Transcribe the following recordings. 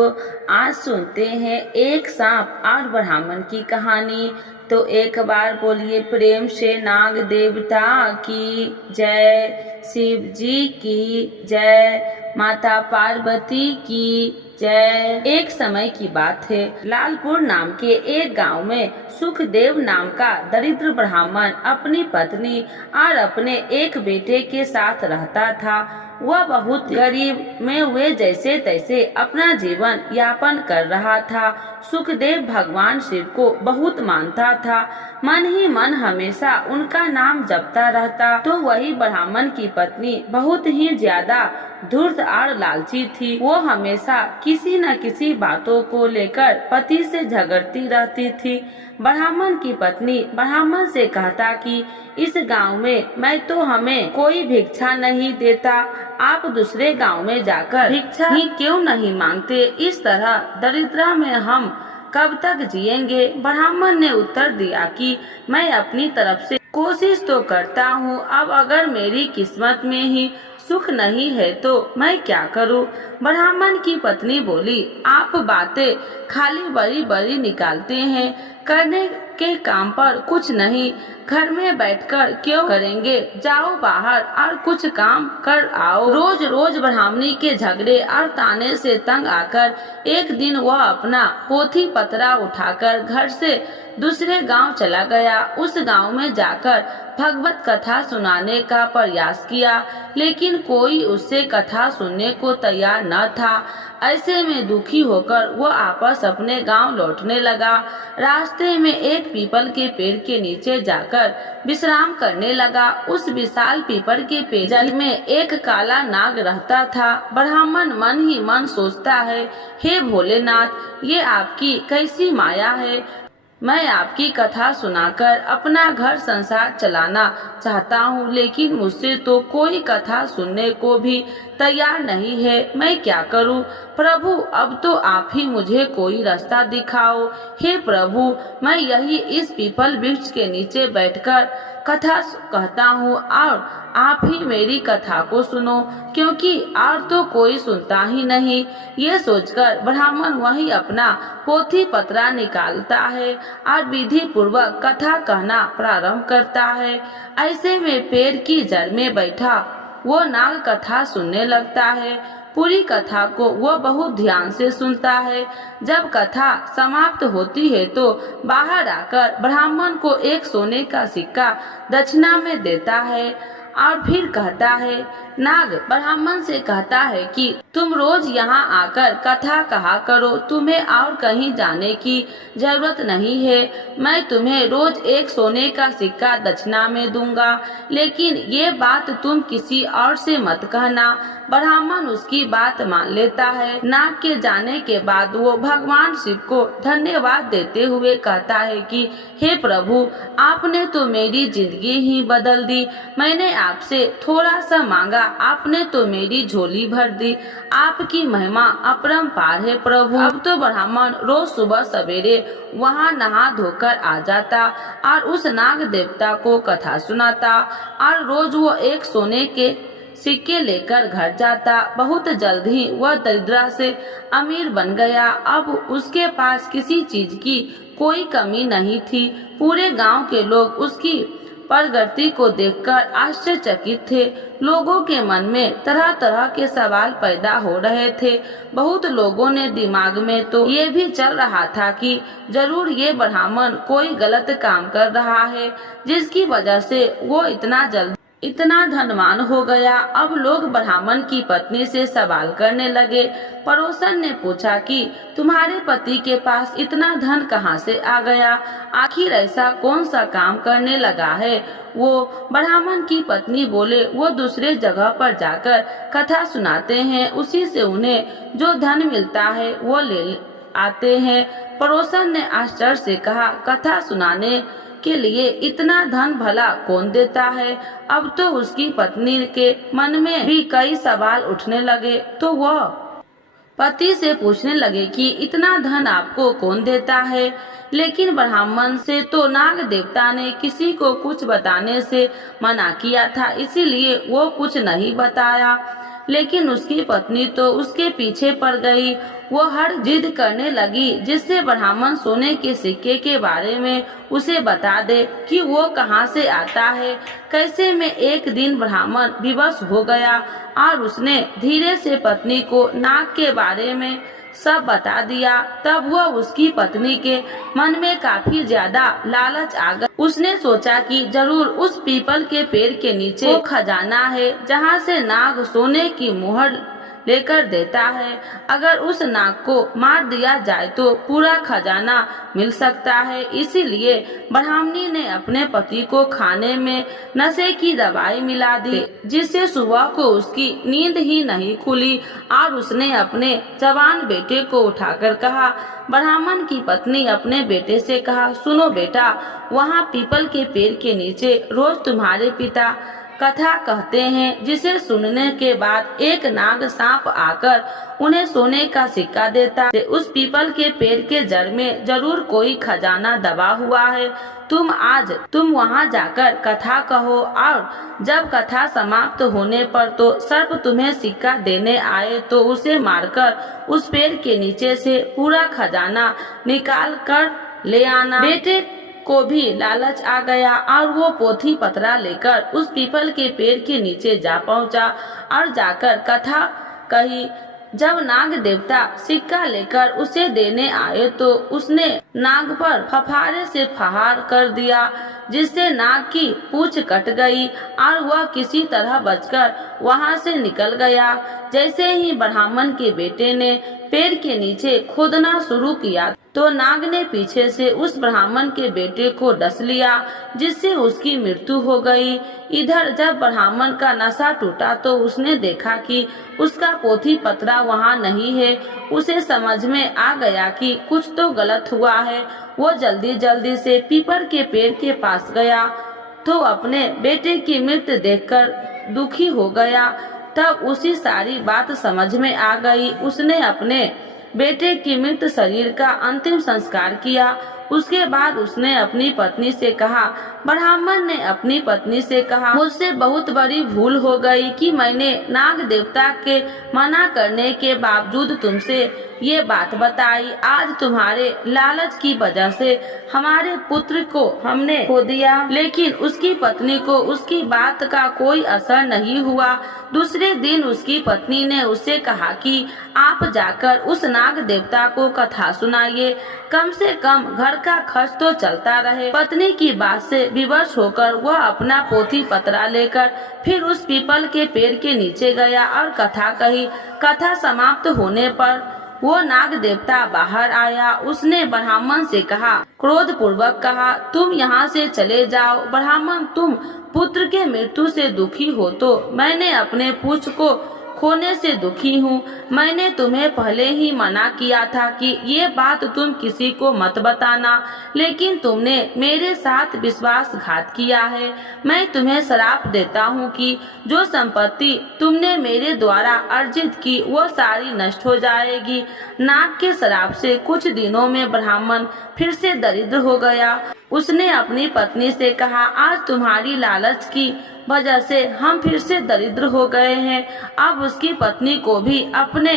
तो आज सुनते हैं एक सांप और ब्राह्मण की कहानी। तो एक बार बोलिए प्रेम से नाग देवता की जय, शिव जी की जय, माता पार्वती की जय। एक समय की बात है, लालपुर नाम के एक गांव में सुखदेव नाम का दरिद्र ब्राह्मण अपनी पत्नी और अपने एक बेटे के साथ रहता था। वह बहुत गरीब में वे जैसे तैसे अपना जीवन यापन कर रहा था। सुखदेव भगवान शिव को बहुत मानता था, मन ही मन हमेशा उनका नाम जपता रहता। तो वही ब्राह्मण की पत्नी बहुत ही ज्यादा धूर्त और लालची थी। वो हमेशा किसी न किसी बातों को लेकर पति से झगड़ती रहती थी। ब्राह्मण की पत्नी ब्राह्मण से कहता कि इस गांव में मैं तो हमें कोई भिक्षा नहीं देता, आप दूसरे गांव में जाकर भिक्षा ही क्यों नहीं मांगते? इस तरह दरिद्रता में हम कब तक जिएंगे? ब्राह्मण ने उत्तर दिया कि मैं अपनी तरफ से कोशिश तो करता हूँ, अब अगर मेरी किस्मत में ही सुख नहीं है तो मैं क्या करूं? ब्राह्मण की पत्नी बोली, आप बातें खाली बड़ी बड़ी निकालते हैं, करने के काम पर कुछ नहीं, घर में बैठकर क्यों करेंगे? जाओ बाहर और कुछ काम कर आओ। रोज रोज ब्राह्मणी के झगड़े और ताने से तंग आकर एक दिन वह अपना पोथी पतरा उठाकर घर से दूसरे गांव चला गया। उस गांव में जाकर भगवत कथा सुनाने का प्रयास किया, लेकिन कोई उससे कथा सुनने को तैयार न था। ऐसे में दुखी होकर वो वापस अपने गांव लौटने लगा। रास्ते में एक पीपल के पेड़ के नीचे जाकर विश्राम करने लगा। उस विशाल पीपल के पेड़ में एक काला नाग रहता था। ब्राह्मण मन ही मन सोचता है, हे भोलेनाथ, ये आपकी कैसी माया है? मैं आपकी कथा सुनाकर अपना घर संसार चलाना चाहता हूँ, लेकिन मुझसे तो कोई कथा सुनने को भी तैयार नहीं है। मैं क्या करूँ? प्रभु, अब तो आप ही मुझे कोई रास्ता दिखाओ। हे प्रभु, मैं यही इस पीपल वृक्ष के नीचे बैठकर कथा कहता हूँ और आप ही मेरी कथा को सुनो, क्योंकि और तो कोई सुनता ही नहीं। ये सोचकर ब्राह्मण वही अपना पोथी पतरा निकालता है और विधि पूर्वक कथा कहना प्रारंभ करता है। ऐसे में पेड़ की जड़ में बैठा वो नाग कथा सुनने लगता है। पूरी कथा को वह बहुत ध्यान से सुनता है। जब कथा समाप्त होती है तो बाहर आकर ब्राह्मण को एक सोने का सिक्का दक्षिणा में देता है और फिर कहता है, नाग ब्राह्मण से कहता है कि तुम रोज यहाँ आकर कथा कहा करो, तुम्हें और कहीं जाने की जरूरत नहीं है। मैं तुम्हें रोज एक सोने का सिक्का दक्षिणा में दूंगा, लेकिन ये बात तुम किसी और से मत कहना। ब्राह्मण उसकी बात मान लेता है। नाग के जाने के बाद वो भगवान शिव को धन्यवाद देते हुए कहता है कि हे प्रभु, आपने तो मेरी जिंदगी ही बदल दी। मैंने आपसे थोड़ा सा मांगा, आपने तो मेरी झोली भर दी। आपकी महिमा अपरंपार है प्रभु। अब तो ब्राह्मण रोज सुबह सवेरे वहाँ नहा धोकर आ जाता और उस नाग देवता को कथा सुनाता और रोज वो एक सोने के सिक्के लेकर घर जाता। बहुत जल्द ही वह दरिद्रता से अमीर बन गया। अब उसके पास किसी चीज की कोई कमी नहीं थी। पूरे गांव के लोग उसकी प्रगति को देखकर आश्चर्यचकित थे। लोगों के मन में तरह तरह के सवाल पैदा हो रहे थे। बहुत लोगों ने दिमाग में तो ये भी चल रहा था कि जरूर ये ब्राह्मण कोई गलत काम कर रहा है, जिसकी वजह से वो इतना धनवान हो गया। अब लोग ब्राह्मण की पत्नी से सवाल करने लगे। पड़ोसन ने पूछा कि तुम्हारे पति के पास इतना धन कहाँ से आ गया? आखिर ऐसा कौन सा काम करने लगा है वो? ब्राह्मण की पत्नी बोले, वो दूसरे जगह पर जाकर कथा सुनाते हैं, उसी से उन्हें जो धन मिलता है वो ले आते हैं। पड़ोसन ने आश्चर्य से कहा, कथा सुनाने के लिए इतना धन भला कौन देता है? अब तो उसकी पत्नी के मन में भी कई सवाल उठने लगे। तो वह पति से पूछने लगे कि इतना धन आपको कौन देता है? लेकिन ब्राह्मण से तो नाग देवता ने किसी को कुछ बताने से मना किया था, इसीलिए वो कुछ नहीं बताया। लेकिन उसकी पत्नी तो उसके पीछे पड़ गई। वो हर जिद करने लगी जिससे ब्राह्मण सोने के सिक्के के बारे में उसे बता दे कि वो कहाँ से आता है। कैसे में एक दिन ब्राह्मण विवश हो गया और उसने धीरे से पत्नी को नाग के बारे में सब बता दिया। तब वह उसकी पत्नी के मन में काफी ज्यादा लालच आ गया। उसने सोचा कि जरूर उस पीपल के पेड़ के नीचे वो खजाना है जहाँ से नाग सोने की मोहर लेकर देता है। अगर उस नाग को मार दिया जाए तो पूरा खजाना मिल सकता है। इसीलिए ब्राह्मणी ने अपने पति को खाने में नशे की दवाई मिला दी, जिससे सुबह को उसकी नींद ही नहीं खुली और उसने अपने जवान बेटे को उठाकर कहा। ब्राह्मण की पत्नी अपने बेटे से कहा, सुनो बेटा, वहाँ पीपल के पेड़ के नीचे रोज तुम्हारे पिता कथा कहते हैं, जिसे सुनने के बाद एक नाग सांप आकर उन्हें सोने का सिक्का देता है। उस पीपल के पेड़ के जड़ में जरूर कोई खजाना दबा हुआ है। तुम वहां जाकर कथा कहो और जब कथा समाप्त होने पर तो सर्प तुम्हें सिक्का देने आए तो उसे मारकर उस पेड़ के नीचे से पूरा खजाना निकाल कर ले आना। बेटे को भी लालच आ गया और वो पोथी पतरा लेकर उस पीपल के पेड़ के नीचे जा पहुंचा और जाकर कथा कही। जब नाग देवता सिक्का लेकर उसे देने आए तो उसने नाग पर फफारे से फहार कर दिया, जिससे नाग की पूंछ कट गई और वह किसी तरह बचकर वहां से निकल गया। जैसे ही ब्राह्मण के बेटे ने पेड़ के नीचे खोदना शुरू किया तो नाग ने पीछे से उस ब्राह्मण के बेटे को डस लिया, जिससे उसकी मृत्यु हो गई। इधर जब ब्राह्मण का नशा टूटा तो उसने देखा कि उसका पोथी पतरा वहाँ नहीं है। उसे समझ में आ गया कि कुछ तो गलत हुआ है। वो जल्दी जल्दी से पीपल के पेड़ के पास गया तो अपने बेटे की मृत्यु देखकर दुखी हो गया। तब उसी सारी बात समझ में आ गई। उसने अपने बेटे की मृत शरीर का अंतिम संस्कार किया। उसके बाद उसने अपनी पत्नी से कहा, ब्राह्मण ने अपनी पत्नी से कहा, मुझसे बहुत बड़ी भूल हो गई कि मैंने नाग देवता के मना करने के बावजूद तुमसे ये बात बताई। आज तुम्हारे लालच की वजह से हमारे पुत्र को हमने खो दिया। लेकिन उसकी पत्नी को उसकी बात का कोई असर नहीं हुआ। दूसरे दिन उसकी पत्नी ने उससे कहा कि आप जाकर उस नाग देवता को कथा सुनाइए, कम से कम घर का खर्च तो चलता रहे। पत्नी की बात से विवश होकर वह अपना पोथी पतरा लेकर फिर उस पीपल के पेड़ के नीचे गया और कथा कही। कथा समाप्त होने पर वो नाग देवता बाहर आया। उसने ब्राह्मण से कहा, क्रोध पूर्वक कहा, तुम यहाँ से चले जाओ। ब्राह्मण, तुम पुत्र के मृत्यु से दुखी हो तो मैंने अपने पूछ को खोने से दुखी हूँ। मैंने तुम्हें पहले ही मना किया था कि ये बात तुम किसी को मत बताना, लेकिन तुमने मेरे साथ विश्वासघात किया है। मैं तुम्हें श्राप देता हूँ कि जो संपत्ति तुमने मेरे द्वारा अर्जित की वो सारी नष्ट हो जाएगी। नाग के श्राप से कुछ दिनों में ब्राह्मण फिर से दरिद्र हो गया। उसने अपनी पत्नी से कहा, आज तुम्हारी लालच की वजह से हम फिर से दरिद्र हो गए हैं। अब उसकी पत्नी को भी अपने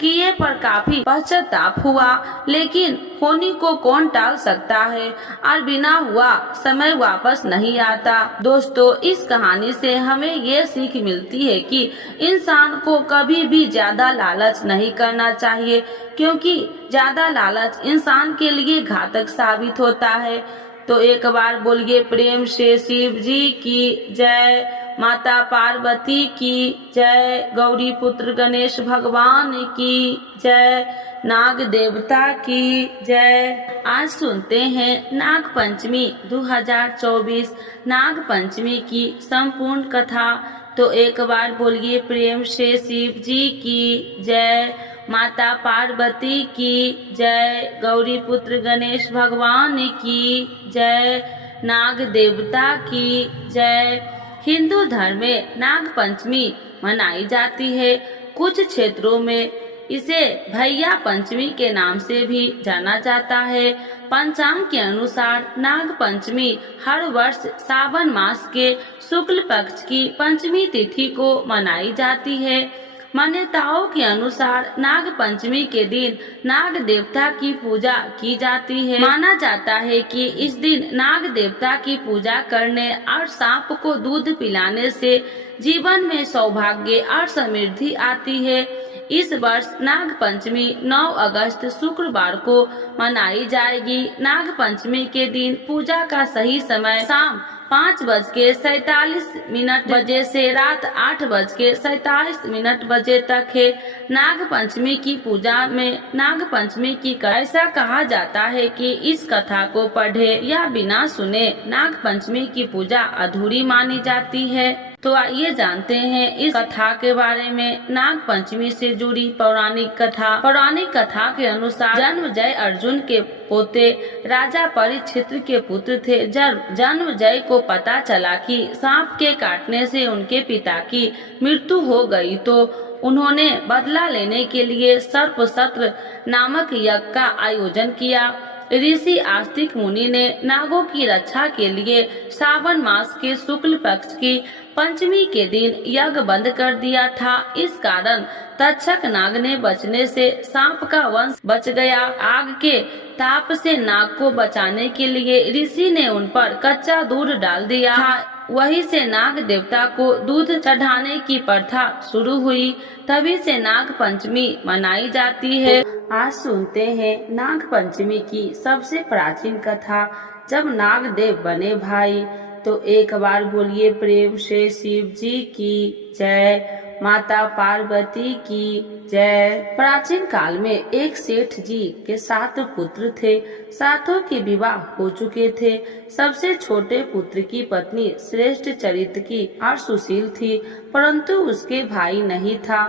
किए पर काफी पश्चाताप हुआ, लेकिन होनी को कौन टाल सकता है और बिना हुआ समय वापस नहीं आता। दोस्तों, इस कहानी से हमें ये सीख मिलती है कि इंसान को कभी भी ज्यादा लालच नहीं करना चाहिए, क्योंकि ज्यादा लालच इंसान के लिए घातक साबित होता है। तो एक बार बोलिए प्रेम से शिव जी की जय, माता पार्वती की जय, गौरी पुत्र गणेश भगवान की जय, नाग देवता की जय। आज सुनते हैं नाग पंचमी 2024 नाग पंचमी की संपूर्ण कथा। तो एक बार बोलिए प्रेम से शिव जी की जय, माता पार्वती की जय, गौरी पुत्र गणेश भगवान की जय, नाग देवता की जय। हिंदू धर्म में नाग पंचमी मनाई जाती है। कुछ क्षेत्रों में इसे भैया पंचमी के नाम से भी जाना जाता है। पंचांग के अनुसार नाग पंचमी हर वर्ष सावन मास के शुक्ल पक्ष की पंचमी तिथि को मनाई जाती है। मान्यताओं के अनुसार नाग पंचमी के दिन नाग देवता की पूजा की जाती है। माना जाता है कि इस दिन नाग देवता की पूजा करने और सांप को दूध पिलाने से जीवन में सौभाग्य और समृद्धि आती है। इस वर्ष नाग पंचमी 9 अगस्त शुक्रवार को मनाई जाएगी। नाग पंचमी के दिन पूजा का सही समय शाम 5:47 बजे से रात 8:47 बजे तक है। नाग पंचमी की पूजा में नाग पंचमी की ऐसा कहा जाता है कि इस कथा को पढ़े या बिना सुने नाग पंचमी की पूजा अधूरी मानी जाती है। तो आइए जानते हैं इस कथा के बारे में। नाग पंचमी से जुड़ी पौराणिक कथा। पौराणिक कथा के अनुसार जन्मजय अर्जुन के पोते राजा परीक्षित के पुत्र थे। जब जन्मजय को पता चला कि सांप के काटने से उनके पिता की मृत्यु हो गई तो उन्होंने बदला लेने के लिए सर्प सत्र नामक यज्ञ का आयोजन किया। ऋषि आस्तिक मुनि ने नागों की रक्षा के लिए श्रावण मास के शुक्ल पक्ष की पंचमी के दिन यज्ञ बंद कर दिया था। इस कारण तक्षक नाग ने बचने से सांप का वंश बच गया। आग के ताप से नाग को बचाने के लिए ऋषि ने उन पर कच्चा दूध डाल दिया था। वहीं से नाग देवता को दूध चढ़ाने की प्रथा शुरू हुई। तभी से नाग पंचमी मनाई जाती है। आज सुनते हैं नाग पंचमी की सबसे प्राचीन कथा। जब नाग देव बने भाई तो एक बार बोलिए प्रेम से शिव जी की जय, माता पार्वती की जय। प्राचीन काल में एक सेठ जी के 7 पुत्र थे। सातों के विवाह हो चुके थे। सबसे छोटे पुत्र की पत्नी श्रेष्ठ चरित्र की और सुशील थी, परंतु उसके भाई नहीं था।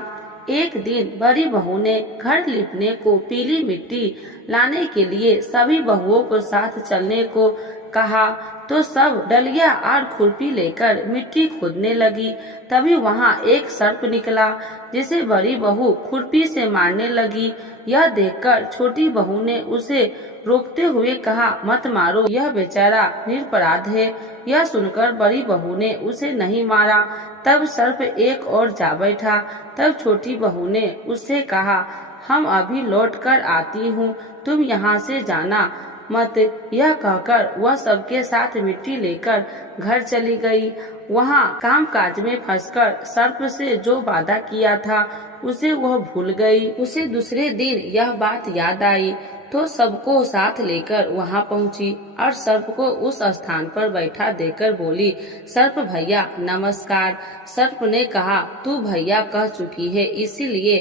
एक दिन बड़ी बहू ने घर लिपने को पीली मिट्टी लाने के लिए सभी बहुओं को साथ चलने को कहा तो सब डलिया और खुरपी लेकर मिट्टी खोदने लगी। तभी वहाँ एक सर्प निकला जिसे बड़ी बहू खुरपी से मारने लगी। यह देखकर छोटी बहू ने उसे रोकते हुए कहा, मत मारो, यह बेचारा निरपराध है। यह सुनकर बड़ी बहू ने उसे नहीं मारा। तब सर्प एक और जा बैठा। तब छोटी बहू ने उससे कहा, हम अभी लौट कर आती हूँ, तुम यहाँ से जाना मत। यह कहकर वह सबके साथ मिट्टी लेकर घर चली गई। वहाँ कामकाज में फंसकर सर्प से जो वादा किया था उसे वह भूल गई। उसे दूसरे दिन यह बात याद आई तो सबको साथ लेकर वहाँ पहुँची और सर्प को उस स्थान पर बैठा देकर बोली, सर्प भैया नमस्कार। सर्प ने कहा, तू भैया कह चुकी है इसीलिए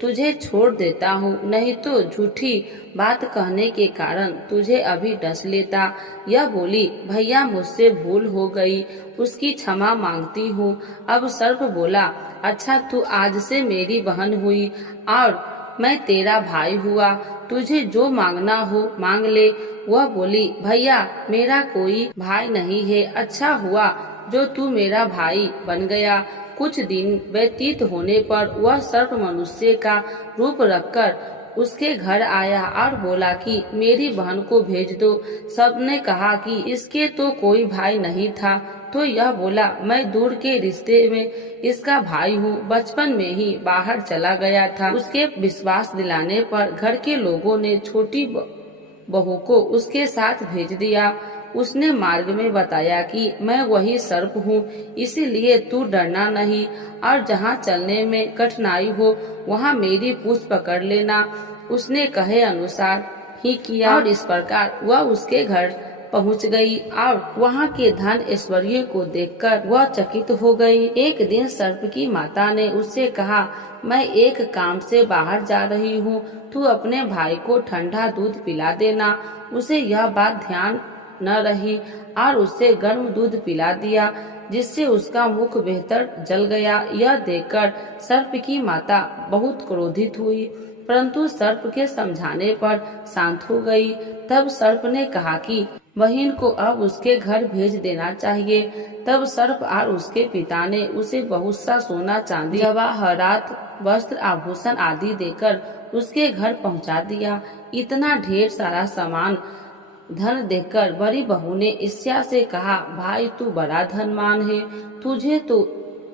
तुझे छोड़ देता हूँ, नहीं तो झूठी बात कहने के कारण तुझे अभी डस लेता। यह बोली, भैया मुझसे भूल हो गई, उसकी क्षमा मांगती हूँ। अब सर्प बोला, अच्छा तू आज से मेरी बहन हुई और मैं तेरा भाई हुआ, तुझे जो मांगना हो मांग ले। वह बोली, भैया मेरा कोई भाई नहीं है, अच्छा हुआ जो तू मेरा भाई बन गया। कुछ दिन व्यतीत होने पर वह सर्प मनुष्य का रूप रखकर उसके घर आया और बोला कि मेरी बहन को भेज दो। सबने कहा कि इसके तो कोई भाई नहीं था, तो यह बोला, मैं दूर के रिश्ते में इसका भाई हूँ, बचपन में ही बाहर चला गया था। उसके विश्वास दिलाने पर घर के लोगों ने छोटी बहू को उसके साथ भेज दिया। उसने मार्ग में बताया कि मैं वही सर्प हूँ, इसीलिए तू डरना नहीं और जहाँ चलने में कठिनाई हो वहाँ मेरी पूंछ पकड़ लेना। उसने कहे अनुसार ही किया और इस प्रकार वह उसके घर पहुँच गई और वहाँ के धन ऐश्वर्य को देखकर वह चकित हो गई। एक दिन सर्प की माता ने उससे कहा, मैं एक काम से बाहर जा रही हूँ, तू अपने भाई को ठंडा दूध पिला देना। उसे यह बात ध्यान न रही और उसे गर्म दूध पिला दिया, जिससे उसका मुख बेहतर जल गया। यह देखकर सर्प की माता बहुत क्रोधित हुई, परंतु सर्प के समझाने पर शांत हो गई। तब सर्प ने कहा कि बहन को अब उसके घर भेज देना चाहिए। तब सर्प और उसके पिता ने उसे बहुत सा सोना चांदी जवाहरात वस्त्र आभूषण आदि देकर उसके घर पहुंचा दिया। इतना ढेर सारा सामान धन देखकर बड़ी बहू ने ईर्ष्या से कहा, भाई तू बड़ा धनवान है, तुझे तो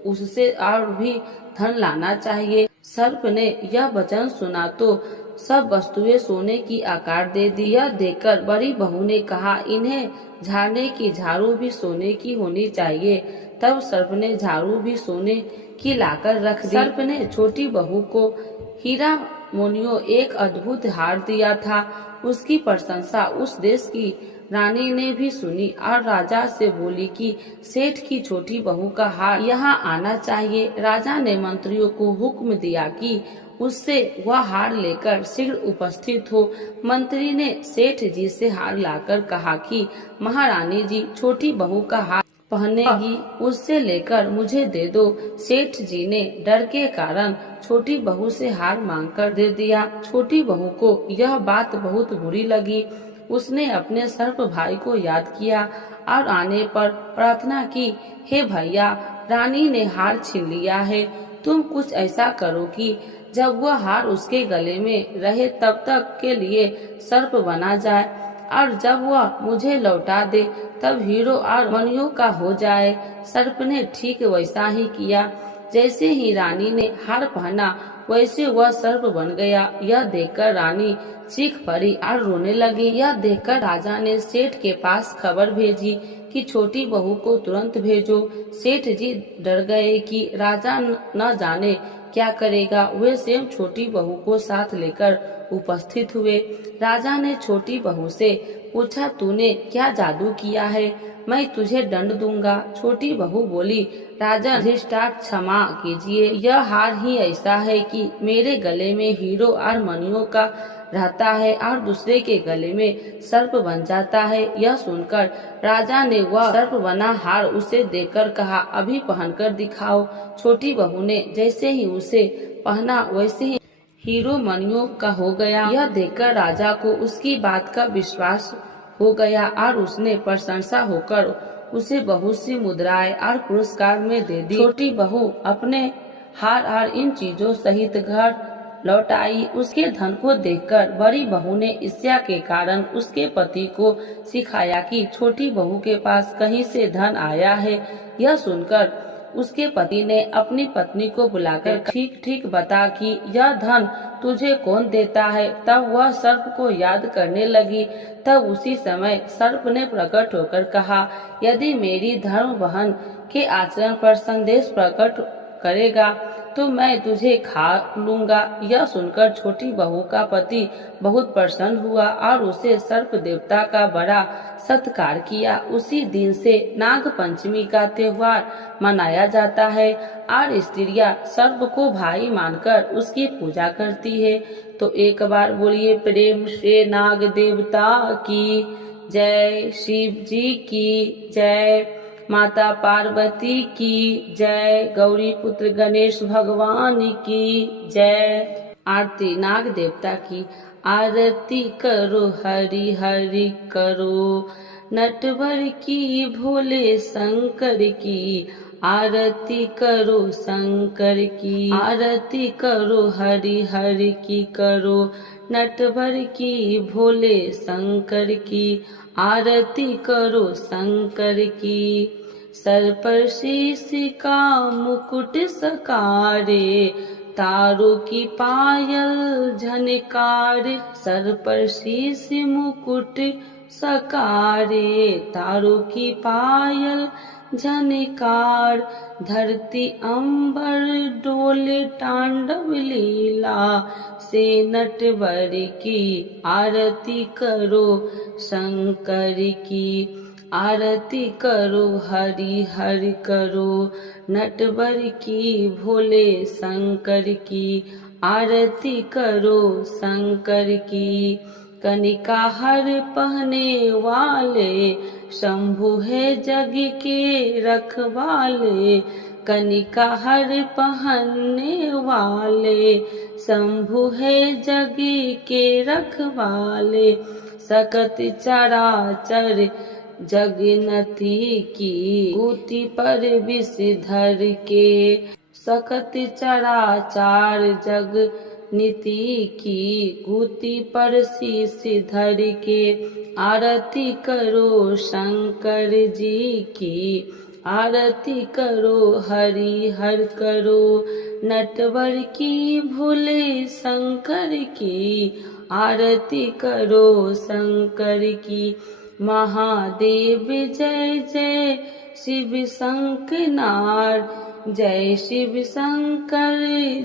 उससे और भी धन लाना चाहिए। सर्प ने यह वचन सुना तो सब वस्तुएं सोने की आकार दे दी। यह देखकर बड़ी बहू ने कहा, इन्हें झाड़ने की झाड़ू भी सोने की होनी चाहिए। तब सर्प ने झाड़ू भी सोने की लाकर रख दी। सर्प ने छोटी बहू को हीरा मोनियो एक अद्भुत हार दिया था। उसकी प्रशंसा उस देश की रानी ने भी सुनी और राजा से बोली कि सेठ की छोटी बहू का हार यहाँ आना चाहिए। राजा ने मंत्रियों को हुक्म दिया कि उससे वह हार लेकर शीघ्र उपस्थित हो। मंत्री ने सेठ जी से हार लाकर कहा कि महारानी जी छोटी बहू का हार पहनेगी, उससे लेकर मुझे दे दो। सेठ जी ने डर के कारण छोटी बहू से हार मांगकर दे दिया। छोटी बहू को यह बात बहुत बुरी लगी। उसने अपने सर्प भाई को याद किया और आने पर प्रार्थना की, हे भैया, रानी ने हार छीन लिया है। तुम कुछ ऐसा करो कि जब वह हार उसके गले में रहे तब तक के लिए सर्प बना जाए, और जब वह मुझे लौटा दे तब हीरो और मणियों का हो जाए। सर्प ने ठीक वैसा ही किया। जैसे ही रानी ने हार पहना वैसे वह सर्प बन गया। यह देखकर रानी चीख पड़ी और रोने लगी। यह देखकर राजा ने सेठ के पास खबर भेजी कि छोटी बहू को तुरंत भेजो। सेठ जी डर गए कि राजा न जाने क्या करेगा। वे स्वयं छोटी बहू को साथ लेकर उपस्थित हुए। राजा ने छोटी बहू से पूछा, तूने क्या जादू किया है? मैं तुझे दंड दूंगा। छोटी बहू बोली, राजा अधिष्ठान क्षमा कीजिए, यह हार ही ऐसा है कि मेरे गले में हीरो और मणियों का रहता है और दूसरे के गले में सर्प बन जाता है। यह सुनकर राजा ने वह सर्प बना हार उसे देकर कहा, अभी पहनकर दिखाओ। छोटी बहू ने जैसे ही उसे पहना वैसे ही हीरो मणियों का हो गया। यह देखकर राजा को उसकी बात का विश्वास हो गया और उसने प्रशंसा होकर उसे बहुत सी मुद्राएं और पुरस्कार में दे दी। छोटी बहू अपने हार और इन चीजों सहित घर लौट आई। उसके धन को देखकर बड़ी बहू ने ईर्ष्या के कारण उसके पति को सिखाया कि छोटी बहू के पास कहीं से धन आया है। यह सुनकर उसके पति ने अपनी पत्नी को बुलाकर ठीक ठीक बता कि यह धन तुझे कौन देता है। तब वह सर्प को याद करने लगी। तब उसी समय सर्प ने प्रकट होकर कहा, यदि मेरी धर्म बहन के आचरण पर संदेश प्रकट करेगा तो मैं तुझे खा लूंगा। यह सुनकर छोटी बहू का पति बहुत प्रसन्न हुआ और उसे सर्प देवता का बड़ा सत्कार किया। उसी दिन से नाग पंचमी का त्योहार मनाया जाता है और स्त्रियां सर्प को भाई मानकर उसकी पूजा करती है। तो एक बार बोलिए प्रेम से नाग देवता की जय, शिव जी की जय, माता पार्वती की जय, गौरी पुत्र गणेश भगवान की जय। आरती नाग देवता की। आरती करो हरि हरि करो, नटवर की भोले शंकर की। आरती करो शंकर की, आरती करो हरि हरि की करो, नटवर की भोले शंकर की। आरती करो शंकर की। सर पर शीश का मुकुट सकारे, तारों की पायल झनकारे। सर पर शीश मुकुट सकारे, तारों की पायल झनकार। धरती अंबर डोले तांडव लीला से, नटवर की आरती करो शंकर की। आरती करो हरि हरि करो, नटवर की भोले शंकर की। आरती करो शंकर की। कनिका हर पहने वाले, शंभु है जग के रखवाले। कनिका हर पहनने वाले, शंभु है जग के रखवाले। सकत चराचर जगनती की, गूती पर विष धर के। सकत चराचार जग नीति की, गूती पर शीश धर के। आरती करो शंकर जी की। आरती करो हरि हर करो, नटवर की भोले शंकर की, आरती करो शंकर की। महादेव जय जय शिव शंकरनाथ, जय शिव शंकर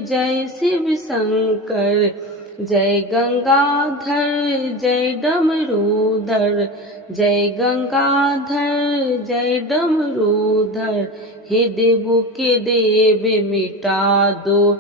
जय शिव शंकर, जय गंगाधर जय डमरूधर, जय गंगाधर जय डमरूधर। हे देवों के देव मिटा दो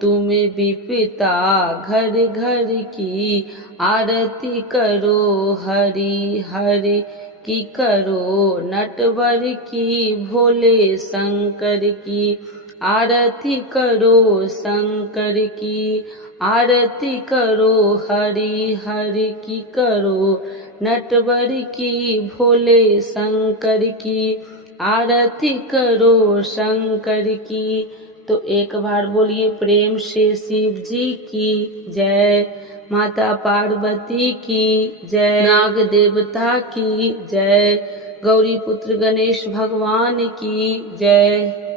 तुम विपदा घर घर की, आरती करो हरि हरि की करो, नटवर की भोले शंकर की, आरती करो शंकर की, आरती करो हरि हरि की करो, नटवर की भोले शंकर की, आरती करो शंकर की। तो एक बार बोलिए प्रेम से शिव जी की जय, माता पार्वती की जय, नाग देवता की जय, गौरी पुत्र गणेश भगवान की जय।